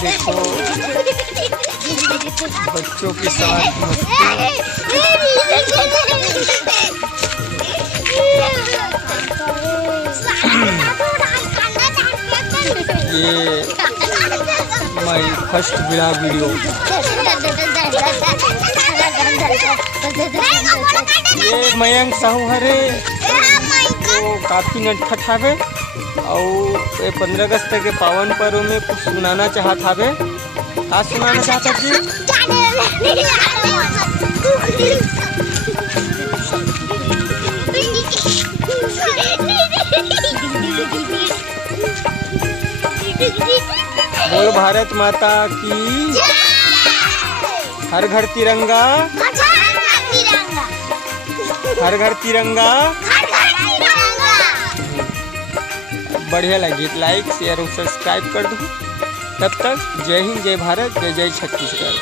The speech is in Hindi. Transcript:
देखो बच्चों के साथ ये माय फर्स्ट ब्लॉग वीडियो। ये मयंक साहू हरे तो काफ़ी नटखट हावे और ये 15 अगस्त के पावन पर्व में कुछ सुनाना चाहत हावे। का सुनाना चाहता जी? बोल भारत माता की, हर घर तिरंगा, हर घर तिरंगा। बढ़िया लगी लाइक शेयर और सब्सक्राइब कर दो। तब तक जय हिंद, जय भारत, जय जय छत्तीसगढ़।